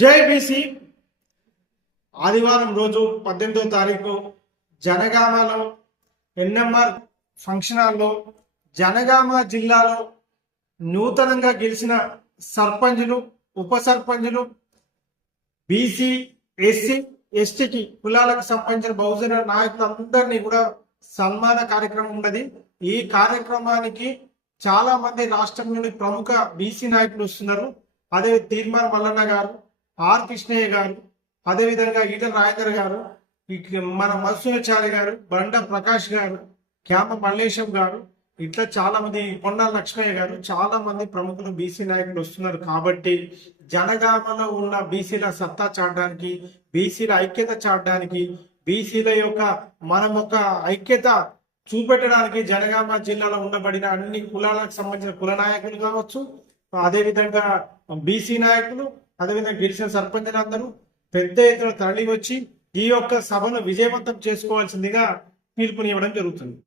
జై బీసీ. ఆదివారం రోజు 18వ తారీఖు జనగామలో ఎన్ఎంఆర్ ఫంక్షన్ హాల్లో జనగామ జిల్లాలో నూతనంగా గెలిచిన సర్పంచులు, ఉప సర్పంచులు, బీసీ, ఎస్సీ, ఎస్టీకి కులాలకు సంబంధించిన బహుజన నాయకులందరినీ కూడా సన్మాన కార్యక్రమం ఉన్నది. ఈ కార్యక్రమానికి చాలా మంది రాష్ట్రంలోని ప్రముఖ బీసీ నాయకులు వస్తున్నారు. అదే తీర్మాన మల్లన్న గారు, ఆర్ కృష్ణయ్య గారు, అదేవిధంగా ఈటల రాజేందర్ గారు, మన మధుసూదనాచారి గారు, బండ ప్రకాష్ గారు, క్యామ మల్లేశం గారు, ఇట్లా చాలా మంది, పొన్నాల లక్ష్మయ్య గారు, చాలా మంది ప్రముఖులు బీసీ నాయకులు వస్తున్నారు. కాబట్టి జనగామలో ఉన్న బీసీల సత్తా చాటడానికి, బీసీల ఐక్యత చాటడానికి, బీసీల యొక్క మనం ఒక ఐక్యత చూపెట్టడానికి జనగామ జిల్లాలో ఉండబడిన అన్ని కులాలకు సంబంధించిన కుల నాయకులు కావచ్చు, అదేవిధంగా బీసీ నాయకులు, అదేవిధంగా గెలిచిన సర్పంచులందరూ పెద్ద ఎత్తున తరలి వచ్చి ఈ యొక్క సభను విజయవంతం చేసుకోవాల్సిందిగా పిలుపునివ్వడం జరుగుతుంది.